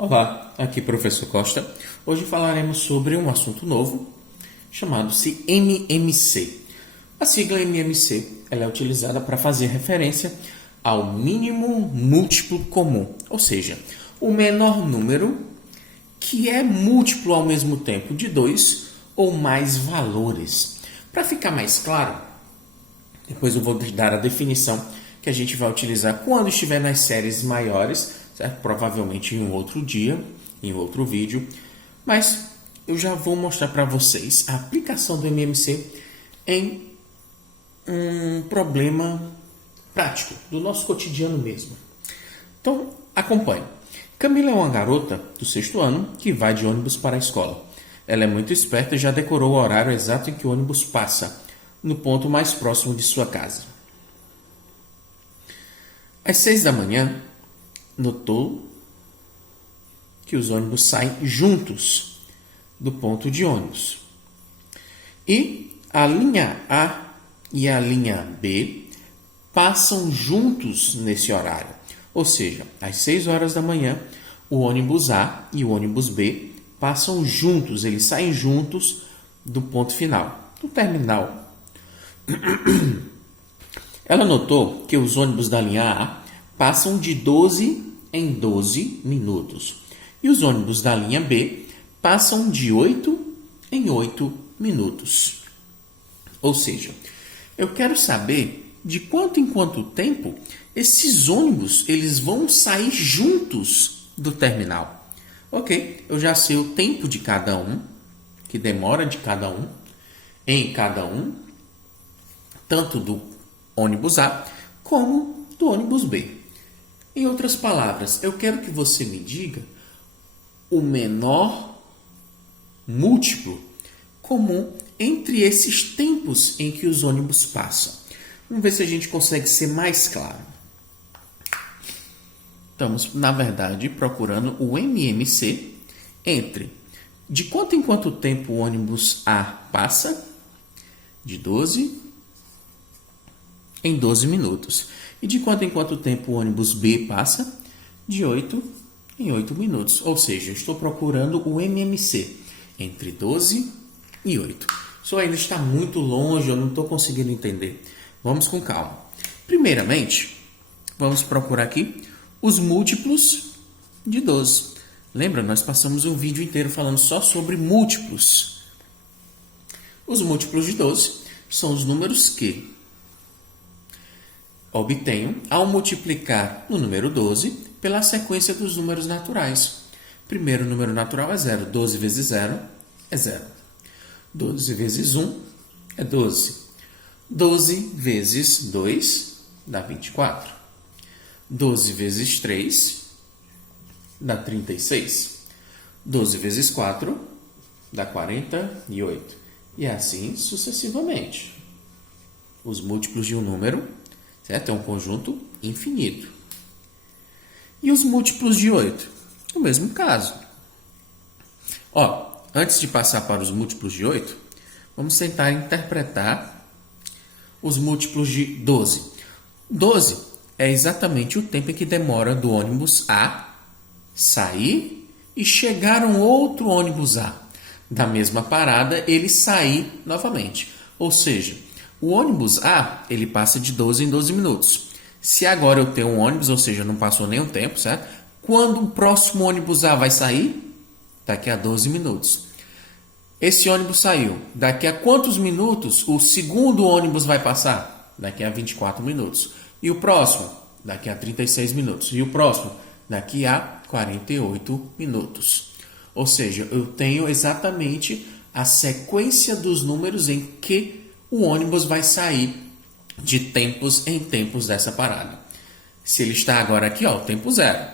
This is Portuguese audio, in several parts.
Olá, aqui professor Costa. Hoje falaremos sobre um assunto novo chamado-se MMC. A sigla MMC ela é utilizada para fazer referência ao mínimo múltiplo comum, ou seja, o menor número que é múltiplo ao mesmo tempo de dois ou mais valores. Para ficar mais claro, depois eu vou dar a definição que a gente vai utilizar quando estiver nas séries maiores, certo? Provavelmente em um outro dia, em outro vídeo, mas eu já vou mostrar para vocês a aplicação do MMC em um problema prático, do nosso cotidiano mesmo. Então, acompanhe. Camila é uma garota do 6º ano que vai de ônibus para a escola. Ela é muito esperta e já decorou o horário exato em que o ônibus passa, no ponto mais próximo de sua casa. Às 6 da manhã, notou que os ônibus saem juntos do ponto de ônibus. E a linha A e a linha B passam juntos nesse horário. Ou seja, às 6 horas da manhã, o ônibus A e o ônibus B passam juntos, eles saem juntos do ponto final, do terminal. Ela notou que os ônibus da linha A passam de 12 em 12 minutos e os ônibus da linha B passam de 8 em 8 minutos. Ou seja, eu quero saber de quanto em quanto tempo esses ônibus eles vão sair juntos do terminal. Ok, eu já sei o tempo de cada um, que demora de cada um, em cada um, tanto do ônibus A como do ônibus B. Em outras palavras, eu quero que você me diga o menor múltiplo comum entre esses tempos em que os ônibus passam. Vamos ver se a gente consegue ser mais claro. Estamos, na verdade, procurando o MMC entre de quanto em quanto tempo o ônibus A passa, de 12 em 12 minutos. E de quanto em quanto tempo o ônibus B passa, de 8 em 8 minutos. Ou seja, eu estou procurando o MMC entre 12 e 8. Isso ainda está muito longe, eu não estou conseguindo entender. Vamos com calma. Primeiramente, vamos procurar aqui os múltiplos de 12. Lembra? Nós passamos um vídeo inteiro falando só sobre múltiplos. Os múltiplos de 12 são os números que obtenho ao multiplicar o número 12 pela sequência dos números naturais. Primeiro número natural é 0. 12 vezes 0 é 0. 12 vezes 1 é 12. 12 vezes 2 dá 24. 12 vezes 3 dá 36. 12 vezes 4 dá 48. E assim sucessivamente. Os múltiplos de um número, certo? É um conjunto infinito. E os múltiplos de 8? O mesmo caso. Antes de passar para os múltiplos de 8, vamos tentar interpretar os múltiplos de 12. 12 é exatamente o tempo em que demora do ônibus A sair e chegar um outro ônibus A. Da mesma parada, ele sair novamente. Ou seja, o ônibus A, ele passa de 12 em 12 minutos. Se agora eu tenho um ônibus, ou seja, não passou nenhum tempo, certo? Quando o próximo ônibus A vai sair? Daqui a 12 minutos. Esse ônibus saiu. Daqui a quantos minutos o segundo ônibus vai passar? Daqui a 24 minutos. E o próximo? Daqui a 36 minutos. E o próximo? Daqui a 48 minutos. Ou seja, eu tenho exatamente a sequência dos números em que o ônibus vai sair de tempos em tempos dessa parada. Se ele está agora aqui, o tempo 0.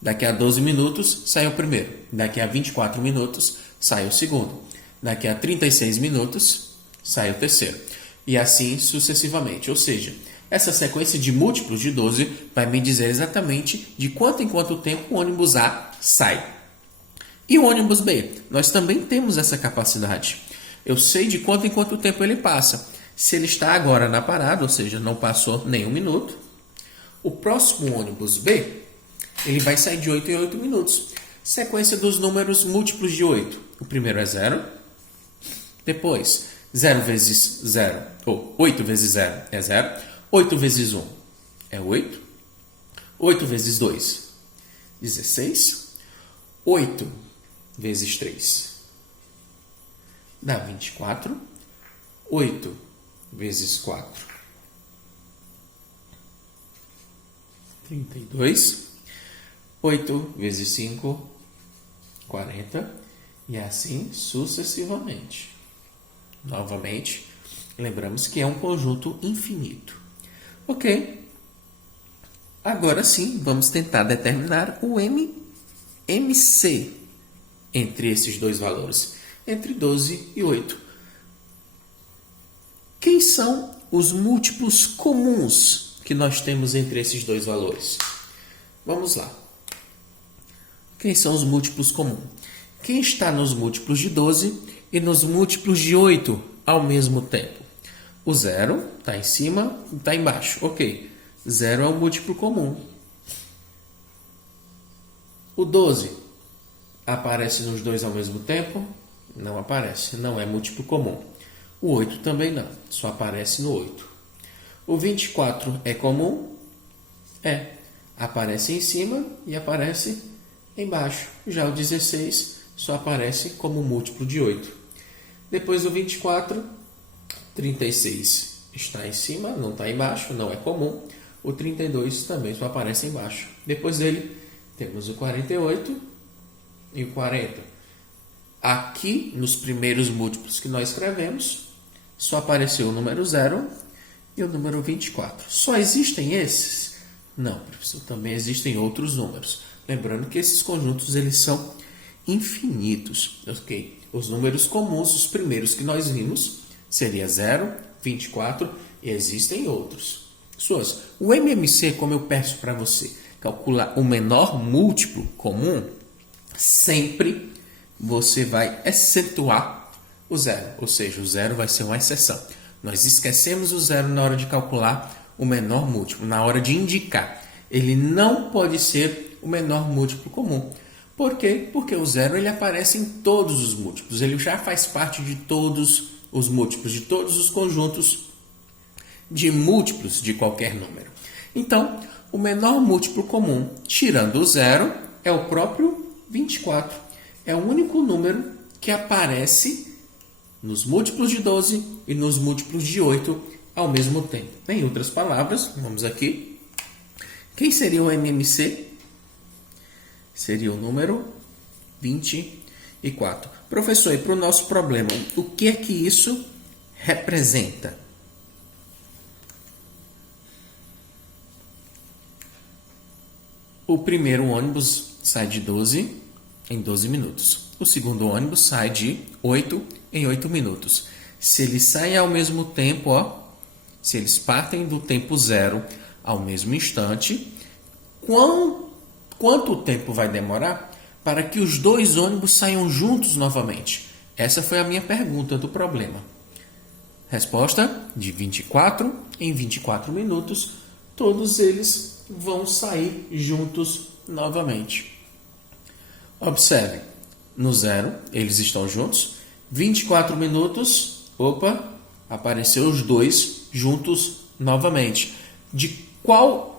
Daqui a 12 minutos, sai o primeiro. Daqui a 24 minutos, sai o segundo. Daqui a 36 minutos, sai o terceiro. E assim sucessivamente. Ou seja, essa sequência de múltiplos de 12 vai me dizer exatamente de quanto em quanto tempo o ônibus A sai. E o ônibus B? Nós também temos essa capacidade. Eu sei de quanto em quanto tempo ele passa. Se ele está agora na parada, ou seja, não passou nem um minuto, o próximo ônibus B, ele vai sair de 8 em 8 minutos. Sequência dos números múltiplos de 8. O primeiro é 0. Depois, 0 vezes 0, ou 8 vezes 0 é 0. 8 vezes 1 é 8. 8 vezes 2, 16. 8 vezes 3 dá 24. 8 vezes 4, 32. 8 vezes 5, 40. E assim sucessivamente. Novamente, lembramos que é um conjunto infinito. Ok. Agora sim, vamos tentar determinar o MMC entre esses dois valores, entre 12 e 8. Quem são os múltiplos comuns que nós temos entre esses dois valores? Vamos lá. Quem são os múltiplos comuns? Quem está nos múltiplos de 12 e nos múltiplos de 8 ao mesmo tempo? O 0 está em cima e está embaixo. Ok. 0 é um múltiplo comum. O 12 aparece nos dois ao mesmo tempo? Não aparece. Não é múltiplo comum. O 8 também não. Só aparece no 8. O 24 é comum? É. Aparece em cima e aparece embaixo. Já o 16 só aparece como múltiplo de 8. Depois do 24, 36 está em cima, não está embaixo, não é comum. O 32 também só aparece embaixo. Depois dele, temos o 48 e o 40. Aqui, nos primeiros múltiplos que nós escrevemos, só apareceu o número 0 e o número 24. Só existem esses? Não, professor, também existem outros números. Lembrando que esses conjuntos eles são infinitos, ok? Os números comuns, os primeiros que nós vimos, seria 0, 24 e existem outros. Pessoas, o MMC, como eu peço para você calcular o menor múltiplo comum, sempre você vai excetuar o 0, ou seja, o 0 vai ser uma exceção. Nós esquecemos o 0 na hora de calcular o menor múltiplo, na hora de indicar. Ele não pode ser o menor múltiplo comum. Por quê? Porque o 0 ele aparece em todos os múltiplos. Ele já faz parte de todos os múltiplos, de todos os conjuntos de múltiplos de qualquer número. Então, o menor múltiplo comum, tirando o 0, é o próprio 24. É o único número que aparece nos múltiplos de 12 e nos múltiplos de 8 ao mesmo tempo. Em outras palavras, vamos aqui. Quem seria o MMC? Seria o número 24. Professor, e para o nosso problema, o que é que isso representa? O primeiro ônibus sai de 12 em 12 minutos. O segundo ônibus sai de 8 em 8 minutos. Se eles saem ao mesmo tempo, se eles partem do tempo 0 ao mesmo instante, quanto tempo vai demorar para que os dois ônibus saiam juntos novamente? Essa foi a minha pergunta do problema. Resposta: de 24 em 24 minutos, todos eles vão sair juntos novamente. Observe, no 0 eles estão juntos, 24 minutos, apareceu os dois juntos novamente.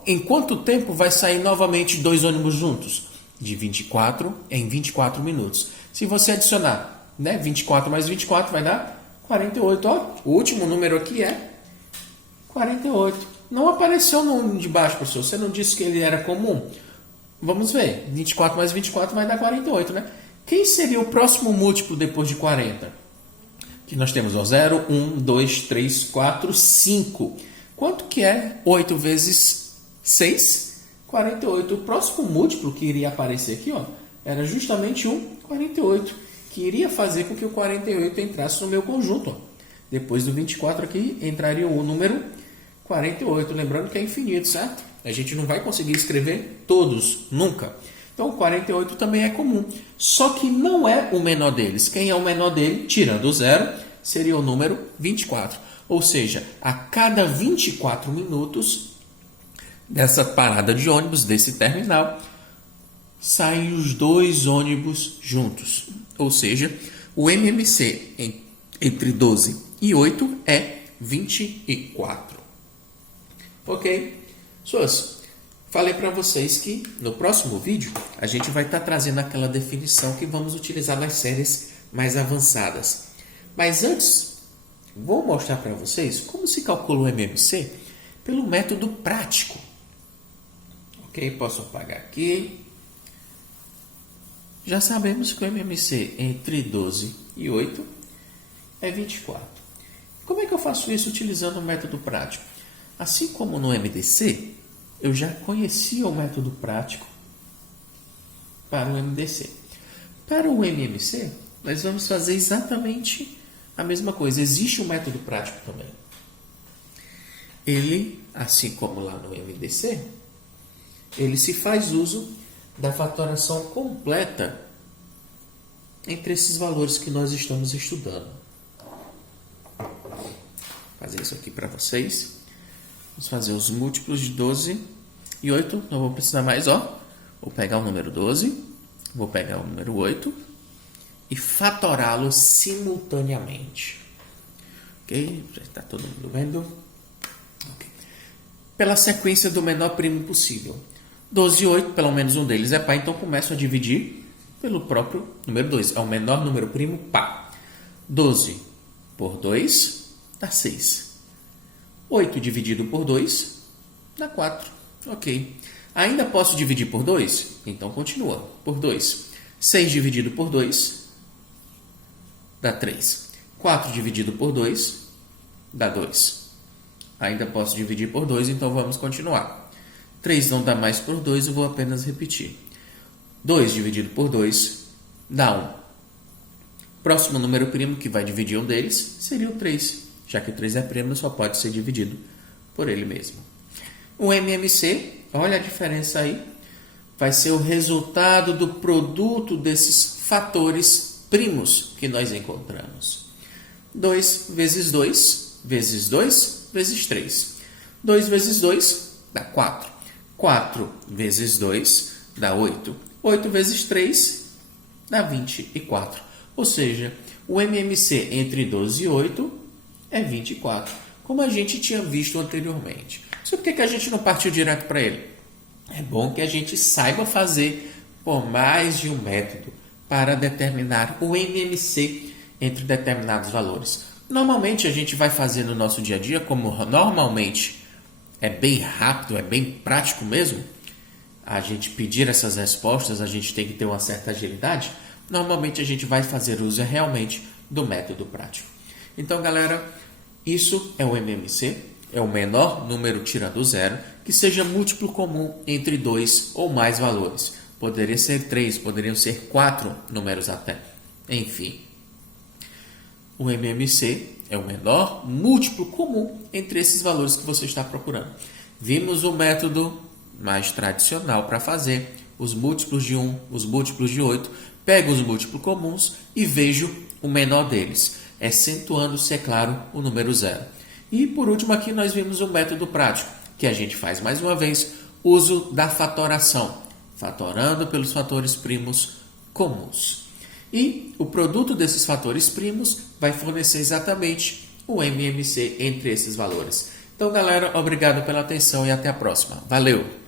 Em quanto tempo vai sair novamente dois ônibus juntos? De 24 em 24 minutos. Se você adicionar 24 mais 24 vai dar 48. O último número aqui é 48. Não apareceu no de baixo, professor. Você não disse que ele era comum? Vamos ver. 24 mais 24 vai dar 48, né? Quem seria o próximo múltiplo depois de 40? Aqui nós temos 0, 1, 2, 3, 4, 5. Quanto que é 8 vezes 6? 48. O próximo múltiplo que iria aparecer aqui, era justamente um 48, que iria fazer com que o 48 entrasse no meu conjunto. Depois do 24 aqui, entraria o número 48. Lembrando que é infinito, certo? A gente não vai conseguir escrever todos, nunca. Então, o 48 também é comum. Só que não é o menor deles. Quem é o menor dele, tirando o 0, seria o número 24. Ou seja, a cada 24 minutos dessa parada de ônibus, desse terminal, saem os dois ônibus juntos. Ou seja, o MMC entre 12 e 8 é 24. Ok? Pessoas, falei para vocês que no próximo vídeo a gente vai estar trazendo aquela definição que vamos utilizar nas séries mais avançadas. Mas antes, vou mostrar para vocês como se calcula o MMC pelo método prático. Ok? Posso apagar aqui. Já sabemos que o MMC entre 12 e 8 é 24. Como é que eu faço isso utilizando o método prático? Assim como no MDC, eu já conhecia o método prático para o MDC. Para o MMC, nós vamos fazer exatamente a mesma coisa. Existe um método prático também. Ele, assim como lá no MDC, ele se faz uso da fatoração completa entre esses valores que nós estamos estudando. Vou fazer isso aqui para vocês. Vamos fazer os múltiplos de 12 e 8. Não vou precisar mais, ó. Vou pegar o número 12, vou pegar o número 8 e fatorá-los simultaneamente. Ok? Já está todo mundo vendo? Okay. Pela sequência do menor primo possível. 12 e 8, pelo menos um deles é par, então começo a dividir pelo próprio número 2. É o menor número primo par. 12 por 2 dá 6. 8 dividido por 2 dá 4. Ok. Ainda posso dividir por 2? Então continua. Por 2. 6 dividido por 2 dá 3. 4 dividido por 2 dá 2. Ainda posso dividir por 2, então vamos continuar. 3 não dá mais por 2, eu vou apenas repetir. 2 dividido por 2 dá 1. Próximo número primo que vai dividir um deles seria o 3. Já que o 3 é primo, só pode ser dividido por ele mesmo. O MMC, olha a diferença aí, vai ser o resultado do produto desses fatores primos que nós encontramos. 2 vezes 2, vezes 2, vezes 3. 2 vezes 2 dá 4. 4 vezes 2 dá 8. 8 vezes 3 dá 24. Ou seja, o MMC entre 12 e 8 é 24, como a gente tinha visto anteriormente. Só por que a gente não partiu direto para ele? É bom que a gente saiba fazer por mais de um método para determinar o MMC entre determinados valores. Normalmente a gente vai fazer no nosso dia a dia, como normalmente é bem rápido, é bem prático mesmo, a gente pedir essas respostas, a gente tem que ter uma certa agilidade. Normalmente a gente vai fazer uso realmente do método prático. Então, galera, isso é o MMC, é o menor número tirando zero, que seja múltiplo comum entre 2 ou mais valores. Poderia ser 3, poderiam ser 4 números até. Enfim, o MMC é o menor múltiplo comum entre esses valores que você está procurando. Vimos o método mais tradicional para fazer os múltiplos de 1, os múltiplos de 8. Pego os múltiplos comuns e vejo o menor deles, acentuando-se, é claro, o número 0. E por último aqui nós vimos o método prático, que a gente faz mais uma vez uso da fatoração, fatorando pelos fatores primos comuns. E o produto desses fatores primos vai fornecer exatamente o MMC entre esses valores. Então, galera, obrigado pela atenção e até a próxima. Valeu!